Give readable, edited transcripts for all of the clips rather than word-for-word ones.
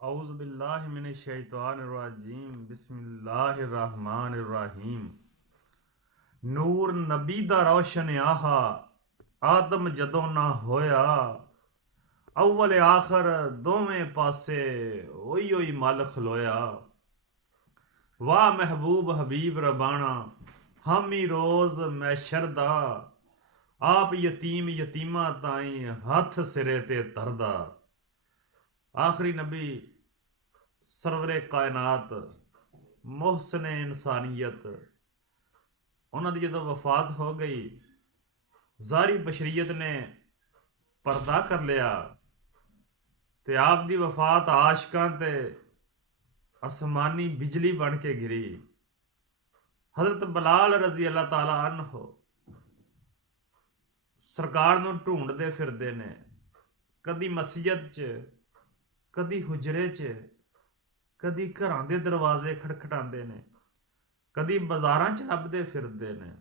औज़ु बिल्लाहि मिनश शैतानिर रजीम बिस्मिल्लाहिर्रहमानिर्रहीम। ਨੂਰ ਨਬੀ ਦਾ ਰੌਸ਼ਨ ਆਹਾ ਆਦਮ ਜਦੋਂ ਨਾ ਹੋਇਆ ਅव्वल ਆਖਰ ਦੋਵੇਂ ਪਾਸੇ ਉਹੀ ਉਹੀ ਮਲ ਖਲੋਇਆ। ਵਾਹ ਮਹਿਬੂਬ ਹਬੀਬ ਰਬਾਣਾ ਹਾਮੀ ਰੋਜ਼ ਮੈਸ਼ਰ ਦਾ ਆਪ ਯਤੀਮ ਯਤੀਮਾਂ ਤਾਈਂ ਹੱਥ ਸਿਰੇ ਤੇ ਧਰਦਾ। ਆਖਰੀ ਨਬੀ ਸਰਵਰੇ ਕਾਇਨਾਤ ਮੁਹਸਨੇ ਇਨਸਾਨੀਅਤ ਉਹਨਾਂ ਦੀ ਜਦੋਂ ਵਫਾਤ ਹੋ ਗਈ ਜ਼ਾਰੀ ਬਸ਼ਰੀਅਤ ਨੇ ਪਰਦਾ ਕਰ ਲਿਆ ਤੇ ਆਪ ਦੀ ਵਫਾਤ ਆਸ਼ਕਾਂ ਤੇ ਅਸਮਾਨੀ ਬਿਜਲੀ ਬਣ ਕੇ ਗਿਰੀ। ਹਜ਼ਰਤ ਬਲਾਲ ਰਜ਼ੀ ਅੱਲਾਹ ਤਾਲਾ ਅਨਹੂ ਸਰਕਾਰ ਨੂੰ ਢੂੰਡਦੇ ਫਿਰਦੇ ਨੇ, ਕਦੀ ਮਸਜਿਦ 'ਚ, ਕਦੀ ਹੁਜਰੇ 'ਚ, ਕਦੀ ਘਰਾਂ ਦੇ ਦਰਵਾਜ਼ੇ ਖੜਖੜਾਉਂਦੇ ਨੇ, ਕਦੀ ਬਾਜ਼ਾਰਾਂ 'ਚ ਲੱਭਦੇ ਫਿਰਦੇ ਨੇ।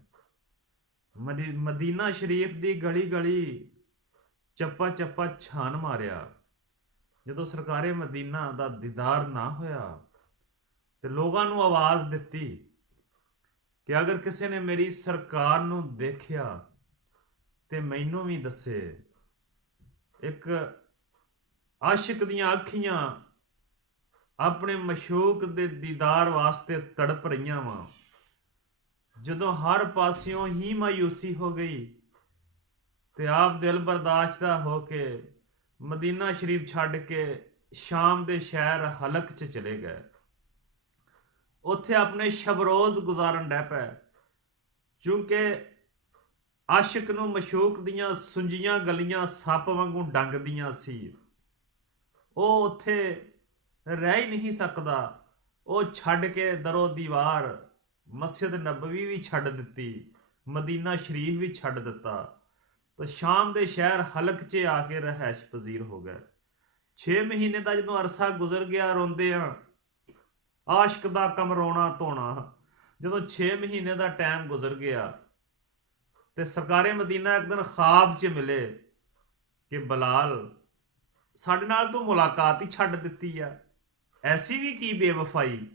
ਮਦੀਨਾ ਸ਼ਰੀਫ ਦੀ ਗਲੀ ਗਲੀ ਚੱਪਾ ਚੱਪਾ ਛਾਨ ਮਾਰਿਆ। ਜਦੋਂ ਸਰਕਾਰੇ ਮਦੀਨਾ ਦਾ ਦੀਦਾਰ ਨਾ ਹੋਇਆ ਤੇ ਲੋਕਾਂ ਨੂੰ ਆਵਾਜ਼ ਦਿੱਤੀ ਕਿ ਅਗਰ ਕਿਸੇ ਨੇ ਮੇਰੀ ਸਰਕਾਰ ਨੂੰ ਦੇਖਿਆ ਤੇ ਮੈਨੂੰ ਵੀ ਦੱਸੇ। ਇੱਕ ਆਸ਼ਿਕ ਦੀਆਂ ਅੱਖੀਆਂ ਆਪਣੇ ਮਸ਼ੂਕ ਦੇ ਦੀਦਾਰ ਵਾਸਤੇ ਤੜਪ ਰਹੀਆਂ ਵਾਂ। ਜਦੋਂ ਹਰ ਪਾਸਿਓਂ ਹੀ ਮਾਯੂਸੀ ਹੋ ਗਈ ਤੇ ਆਪ ਦਿਲ ਬਰਦਾਸ਼ਤਾ ਹੋ ਕੇ ਮਦੀਨਾ ਸ਼ਰੀਫ ਛੱਡ ਕੇ ਸ਼ਾਮ ਦੇ ਸ਼ਹਿਰ ਹਲਕ 'ਚ ਚਲੇ ਗਏ। ਉੱਥੇ ਆਪਣੇ ਸ਼ਬਰੋਜ਼ ਗੁਜ਼ਾਰਨ ਡੈ ਪਏ, ਕਿਉਂਕਿ ਆਸ਼ਿਕ ਨੂੰ ਮਸ਼ੂਕ ਦੀਆਂ ਸੁੰਜੀਆਂ ਗਲੀਆਂ ਸੱਪ ਵਾਂਗੂ ਡੰਗਦੀਆਂ ਸੀ। ਉਹ ਉੱਥੇ ਰਹਿ ਹੀ ਨਹੀਂ ਸਕਦਾ। ਉਹ ਛੱਡ ਕੇ ਦਰੋ ਦੀਵਾਰ ਮਸਜਿਦ ਨਬਵੀ ਵੀ ਛੱਡ ਦਿੱਤੀ, ਮਦੀਨਾ ਸ਼ਰੀਫ ਵੀ ਛੱਡ ਦਿੱਤਾ ਤੇ ਸ਼ਾਮ ਦੇ ਸ਼ਹਿਰ ਹਲਕ 'ਚ ਆ ਕੇ ਰਹਿائش ਪਜ਼ੀਰ ਹੋ ਗਏ। 6 ਮਹੀਨੇ ਦਾ ਜਦੋਂ ਅਰਸਾ ਗੁਜ਼ਰ ਗਿਆ ਰੋਂਦੇ ਆ, ਆਸ਼ਕ ਦਾ ਕਮ ਰੋਣਾ ਧੋਣਾ। ਜਦੋਂ 6 ਮਹੀਨੇ ਦਾ ਟਾਈਮ ਗੁਜ਼ਰ ਗਿਆ ਤੇ ਸਰਕਾਰੇ ਮਦੀਨਾ ਇੱਕ ਦਿਨ ਖਾਬ 'ਚ ਮਿਲੇ ਕਿ ਬਲਾਲ ਸਾਡੇ ਨਾਲ ਤੂੰ ਮੁਲਾਕਾਤ ਹੀ ਛੱਡ ਦਿੱਤੀ ਆ, ਐਸੀ ਵੀ ਕੀ ਬੇਵਫਾਈ।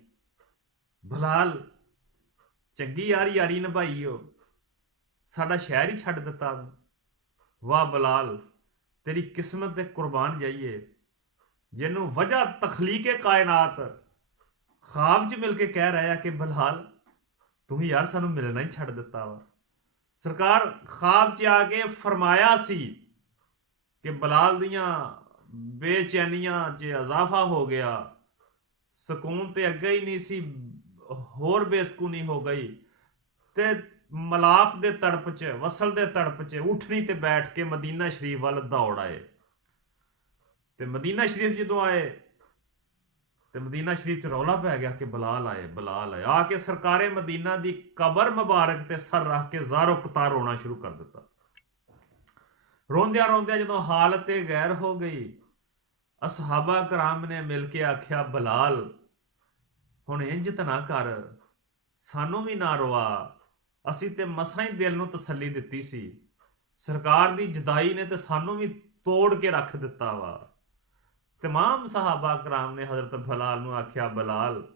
ਬਲਾਲ ਚੰਗੀ ਯਾਰੀ ਨਿਭਾਈ ਹੋ, ਸਾਡਾ ਸ਼ਹਿਰ ਹੀ ਛੱਡ ਦਿੱਤਾ। ਵਾਹ ਬਲਾਲ ਤੇਰੀ ਕਿਸਮਤ ਤੇ ਕੁਰਬਾਨ ਜਾਈਏ, ਜਿਹਨੂੰ ਵਜ੍ਹਾ ਤਖਲੀਕੇ ਕਾਇਨਾਤ ਖਾਬ 'ਚ ਮਿਲ ਕੇ ਕਹਿ ਰਿਹਾ ਕਿ ਬਲਾਲ ਤੂੰ ਹੀ ਯਾਰ ਸਾਨੂੰ ਮਿਲਣਾ ਹੀ ਛੱਡ ਦਿੱਤਾ ਵਾ। ਸਰਕਾਰ ਖਾਬ 'ਚ ਆ ਕੇ ਫਰਮਾਇਆ ਸੀ ਕਿ ਬਲਾਲ ਦੀਆਂ ਬੇਚੈਨੀਆਂ 'ਚ ਇਜ਼ਾਫਾ ਹੋ ਗਿਆ, ਸਕੂਨ ਤੇ ਅੱਗੇ ਹੀ ਨਹੀਂ ਸੀ, ਹੋਰ ਬੇਸਕੂਨੀ ਹੋ ਗਈ ਤੇ ਮਲਾਪ ਦੇ ਤੜਪ 'ਚ, ਵਸਲ ਦੇ ਤੜਪ 'ਚ ਉੱਠਣੀ ਤੇ ਬੈਠ ਕੇ ਮਦੀਨਾ ਸ਼ਰੀਫ ਵੱਲ ਦੌੜ ਆਏ। ਤੇ ਮਦੀਨਾ ਸ਼ਰੀਫ ਜਦੋਂ ਆਏ ਤੇ ਮਦੀਨਾ ਸ਼ਰੀਫ 'ਚ ਰੌਲਾ ਪੈ ਗਿਆ ਕਿ ਬਲਾਲ ਆਏ, ਬਲਾਲ ਆਏ। ਆ ਕੇ ਸਰਕਾਰੇ ਮਦੀਨਾ ਦੀ ਕਬਰ ਮੁਬਾਰਕ ਤੇ ਸਰ ਰੱਖ ਕੇ ਜ਼ਾਰੋ ਕਤਾਰ ਰੋਣਾ ਸ਼ੁਰੂ ਕਰ ਦਿੱਤਾ। ਰੋਂਦਿਆਂ ਰੋਂਦਿਆਂ ਜਦੋਂ ਹਾਲਤ ਗੈਰ ਹੋ ਗਈ, ਅਸਹਾਬਾ ਕਰਾਮ ਨੇ ਮਿਲ ਕੇ ਆਖਿਆ ਬਲਾਲ ਹੁਣ ਇੰਜ ਤਾਂ ਨਾ ਕਰ, ਸਾਨੂੰ ਵੀ ਨਾ ਰਵਾ, ਅਸੀਂ ਤੇ ਮਸਾਂ ਹੀ ਦਿਲ ਨੂੰ ਤਸੱਲੀ ਦਿੱਤੀ ਸੀ, ਸਰਕਾਰ ਦੀ ਜੁਦਾਈ ਨੇ ਤੇ ਸਾਨੂੰ ਵੀ ਤੋੜ ਕੇ ਰੱਖ ਦਿੱਤਾ ਵਾ। ਤਮਾਮ ਸਹਾਬਾ ਕਰਾਮ ਨੇ ਹਜ਼ਰਤ ਬਲਾਲ ਨੂੰ ਆਖਿਆ ਬਲਾਲ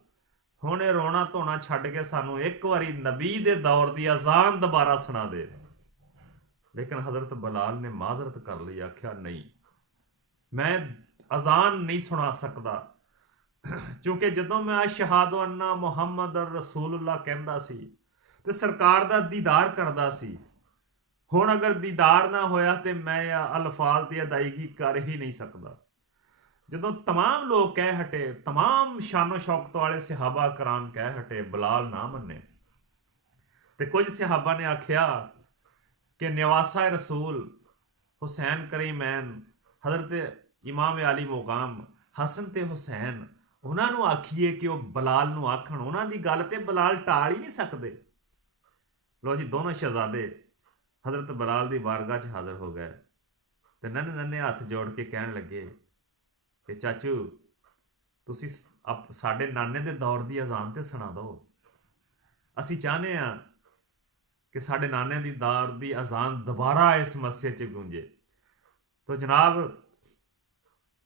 ਹੁਣ ਇਹ ਰੋਣਾ ਧੋਣਾ ਛੱਡ ਕੇ ਸਾਨੂੰ ਇੱਕ ਵਾਰੀ ਨਬੀ ਦੇ ਦੌਰ ਦੀ ਅਜ਼ਾਨ ਦੁਬਾਰਾ ਸੁਣਾ ਦੇ। ਲੇਕਿਨ ਹਜ਼ਰਤ ਬਲਾਲ ਨੇ ਮਾਜ਼ਰਤ ਕਰ ਲਈ, ਆਖਿਆ ਨਹੀਂ ਮੈਂ ਅਜ਼ਾਨ ਨਹੀਂ ਸੁਣਾ ਸਕਦਾ, ਕਿਉਂਕਿ ਜਦੋਂ ਮੈਂ ਅਸ਼ਹਾਦੁ ਅੰਨਾ ਮੁਹੰਮਦ ਰਸੂਲullah ਕਹਿੰਦਾ ਸੀ ਤੇ ਸਰਕਾਰ ਦਾ ਦੀਦਾਰ ਕਰਦਾ ਸੀ। ਹੁਣ ਅਗਰ ਦੀਦਾਰ ਨਾ ਹੋਇਆ ਤੇ ਮੈਂ ਅਲਫਾਜ਼ ਦੀ ਅਦਾਇਗੀ ਕਰ ਹੀ ਨਹੀਂ ਸਕਦਾ। ਜਦੋਂ ਤਮਾਮ ਲੋਕ ਕਹਿ ਹਟੇ, ਤਮਾਮ ਸ਼ਾਨੋ ਸ਼ੌਕਤ ਵਾਲੇ ਸਹਾਬਾ ਕਰਾਮ ਕਹਿ ਹਟੇ, ਬਲਾਲ ਨਾ ਮੰਨੇ ਤੇ ਕੁਝ ਸਹਾਬਾ ਨੇ ਆਖਿਆ ਕਿ ਨਵਾਸਾ ਰਸੂਲ ਹੁਸੈਨ ਕਰੀਮੈਨ ਹਜ਼ਰਤ ਇਮਾਮ ਅਲੀ ਮੁਕਾਮ ਹਸਨ ਤੇ ਹੁਸੈਨ, ਉਹਨਾਂ ਨੂੰ ਆਖੀਏ ਕਿ ਉਹ ਬਲਾਲ ਨੂੰ ਆਖਣ, ਉਹਨਾਂ ਦੀ ਗੱਲ ਤੇ ਬਲਾਲ ਟਾਲ ਹੀ ਨਹੀਂ ਸਕਦੇ। ਲੋ ਜੀ ਦੋਨੋਂ ਸ਼ਹਿਜ਼ਾਦੇ ਹਜ਼ਰਤ ਬਲਾਲ ਦੀ ਬਾਰਗਾਹ 'ਚ ਹਾਜ਼ਰ ਹੋ ਗਏ ਤੇ ਨੰਨੇ ਨੰਨੇ ਹੱਥ ਜੋੜ ਕੇ ਕਹਿਣ ਲੱਗੇ ਕਿ ਚਾਚੂ ਤੁਸੀਂ ਸਾਡੇ ਨਾਨੇ ਦੇ ਦੌਰ ਦੀ ਅਜ਼ਾਨ ਤੇ ਸੁਣਾ ਦਿਓ, ਅਸੀਂ ਚਾਹੁੰਦੇ ਹਾਂ ਕਿ ਸਾਡੇ ਨਾਨੇ ਦੀ ਦੌਰ ਦੀ ਅਜ਼ਾਨ ਦੁਬਾਰਾ ਇਸ ਮਸਜਿਦ 'ਚ ਗੂੰਜੇ। तो जनाब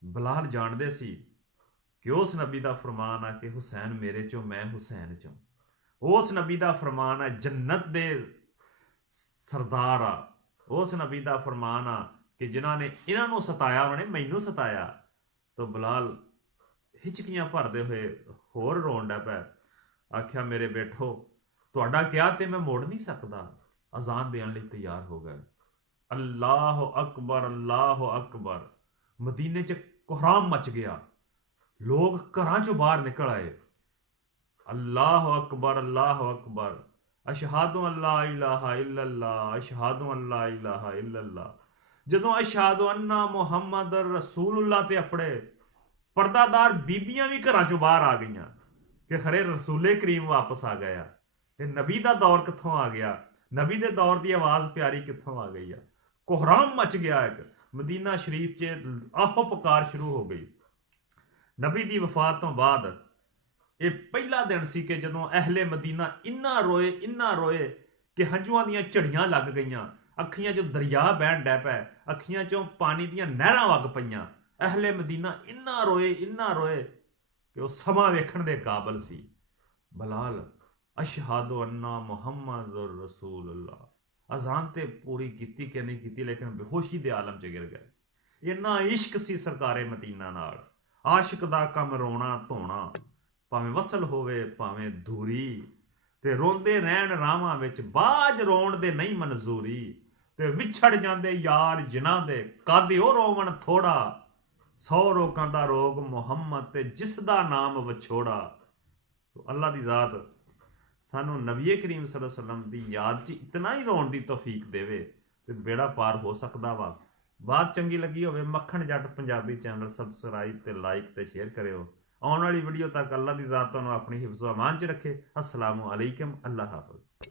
बलाल जानते सी कि उस नबी का फरमान है कि हुसैन मेरे चो मैं हुसैन चो। उस नबी का फरमान है जन्नत दे सरदार आ। उस नबी का फरमान आ कि जिन्होंने इन्हों सताया उन्होंने मैनू सताया। तो बिलाल हिचकियां भरते हुए होर रोन डै पै। आख्या मेरे बेटो तुहाडा क्या ते मैं मोड़ नहीं सकता। अजान देने लई तैयार हो गए। अल्लाह अकबर अल्लाह अकबर। मदीने च कोहराम मच गया। लोग घरां चों बाहर निकल आए। अल्लाह अकबर अशहादु अल्ला इलाहा इल्लल्लाह अशहादु अल्ला इलाहा इल्लल्लाह। जदों अशहादु अन्ना मुहम्मद रसूलुल्लाह ते अपने पर्दादार बीबियां भी घरां चों बाहर आ गईयां कि खरे रसूले करीम वापस आ गया। ये नबी का दौर कित्थों आ गया। नबी के दौर की आवाज़ प्यारी कित्थों आ गई है। कोहराम मच गया। एक मदीना शरीफ च आहो पुकार शुरू हो गई। नबी की वफात तो बाद ये पहला दिन सी कि जदों अहले मदीना इन्ना रोए कि हंझुआं दियां झड़ियां लग गईयां। अखियां चों दरिया बहन डै पै। अखियां चों पानी दियां नहरां वग पईयां। अहले मदीना इन्ना रोए कि वह समा वेखण दे काबल सी। बलाल अशहादु अन्ना मुहम्मद रसूलुल्लाह अजान ते पूरी कीती कि नहीं कीती लेकिन बेहोशी दे आलम च गिर गए। इन्ना इश्क सी सरकारे मदीना नाल। आशिक दा कम रोना धोना भावें वसल होवे भावें दूरी ते रोंदे रहन रावां विच बाज रोण दे नहीं मंजूरी। ते विछड़ जांदे यार जिन्हां दे कादे ओ रोवन थोड़ा। 100 रोगां दा रोग मुहम्मद ते जिस दा नाम विछोड़ा। तो अल्लाह दी जात सानू नबी करीम सल्लल्लाहु अलैहि वसल्लम दी याद च इतना ही रोण दी तौफीक देवे ते बेड़ा पार हो सकदा वा। बात चंगी लगी होवे मक्खण जट पंजाबी चैनल सबसक्राइब ते लाइक ते शेयर करियो। आने वाली वीडियो तक अल्लाह दी जात तुहानू अपनी हिफ्ज़ो अमान च रखे। अस्सलामु अलैकुम अल्लाह हाफ़िज़।